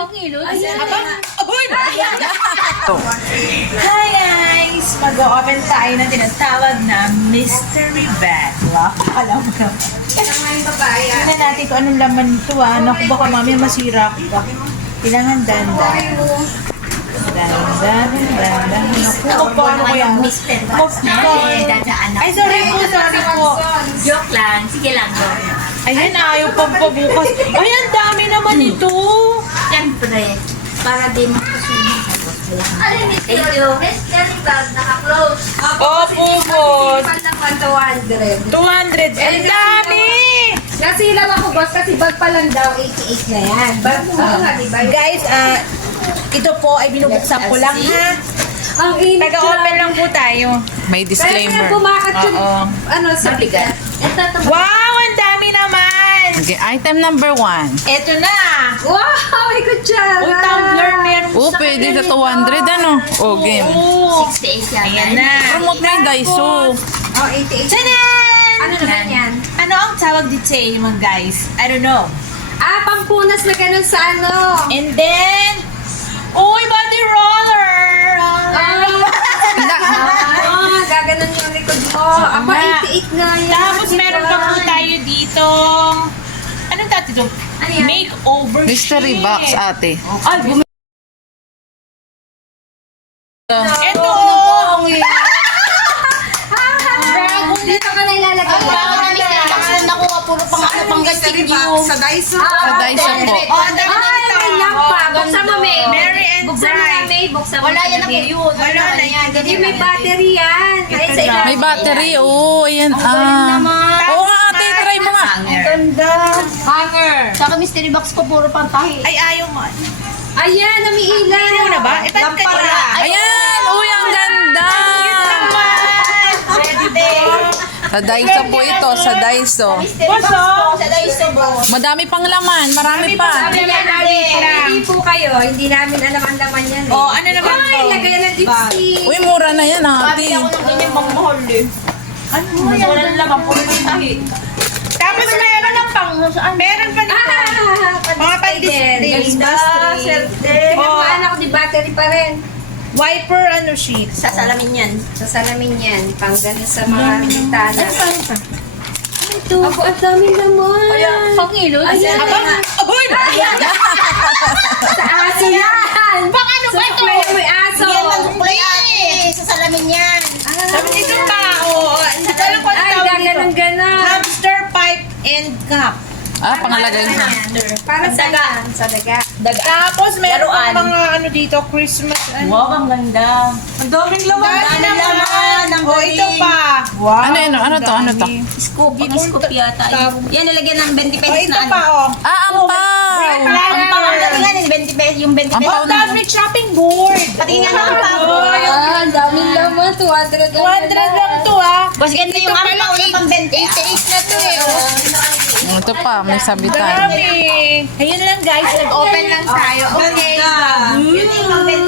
Pangilod. Hi guys! Mag-o-open tayo ng tinatawag na mystery bag. Wow, alam mo naman. Tingnan natin kung anong laman nito Naku, baka mamaya masira ko. Kailangan dandan. Dandan. Naku, paano ko yan? Ay, sorry po. Joke lang. Sige lang, go. Ayan, ayaw pang pabukas. Ay, ang dami naman ito. Siyempre, para din makasunod. Thank you. Mystery bag, naka-close. Opo, boss. Naman 200. 200. Ang dami! Nasilaw ako, boss, kasi bag pa lang daw, 88 na yan. Bag mo nga, di ba? Guys, ito po ay binubuksan ko lang ha. Ang init Taga-open lang po tayo. May Kaya disclaimer. bumakat yung, Oo. ano, sa bigat. Wow, ang dami naman! Okay, item number 1. Ito na! Wow, may kutsara. Oh, tumbler meron Oh, sa pwede sa kanila 200 ano? Oh, game. Oo. 68 yan. Ayan na. Promote mo yung Daiso. Oh, 88. Tadan! Ano naman yan? Ano ang tawag dito sa inyo mga guys? I don't know. Ah, pampunas na ganun sa ano. And then, uy, body roller! Gaganon yung likod mo. Ako, Tama. 88 na yan. Tapos meron pa po tayo dito. Anong tawag dito? Ano yan? Makeover Mystery sheet. box, ate. Ay, Ito! Dito ka na ilalagay. Mystery box Sa Daiso. Sa Daiso po. Ay, may lampa. Buksan mo, May. Mary and Buksan mo nga, Bright. May. Buksan mo. Wala yan ako yun. Wala na yan. Hindi, may battery yan. Ay, sa ilalim. May battery. Oh, ayan. Oo nga, ate. Try mo nga. Ganda. Hanger. Saka mystery box ko puro pantahi. Ay, ayaw mo. Ayan, namiilaw. Ayaw na ba? Eh, ba't kanina? Ayan. Uy, ang ganda. Sa Daiso po ito. Sa Daiso. Sa Daiso boss. Madami pang laman. Marami pa. Sabi niya, hindi po kayo. Hindi namin alam ang laman yan. eh. Oh, ano naman Ay, to? lagay ng lipstick. Uy, mura na yan, ate. Sabi ako ng ganyan bang mahal eh. Ano Wala na lang, puro pantahi. Tapos meron ng pang... Meron pa dito. Mga pan-display. Oh. Ako di battery pa rin. Wiper ano sheet. Sa salamin yan. Sa salamin yan. Pang ganun sa mga bintana. Ito, ang dami naman. Pangilod. Ayan. Aboy! Sa aso yan. Pang ano ba ito? May aso. Yan, magkukulay ate. Sa salamin yan. Sabi dito tao. Hindi ko alam kung ano Ay, tawag dito. gaganon-ganon. Hamster pipe and cup. Pangalagay mo. Para sa daga. Sa daga. Tapos meron Laruan. pang mga ano dito, Christmas. Wow, ang ganda. Ang daming laman. Dami naman. Ang Oh, ito galing. pa. Wow. Ano to? Ano to? Scoop, Di pang ko scoop yata. tawag. Yan, nilagyan ng 20 Oh, pesos ito na pa, ano. oh. Ang pao. Ang pangalan yung 20 pesos, yung 20 Ang pesos. Oh, dami shopping board. Patingin nga ng pao. Ah, ang daming laman. 200 200 lang to, Boss, ganda yung ampaw na pang 20. 88 na to eh. Ito pa, may sabitan. Dami. Ayun lang guys, nag-open lang tayo. Okay. Yun yung pang 20.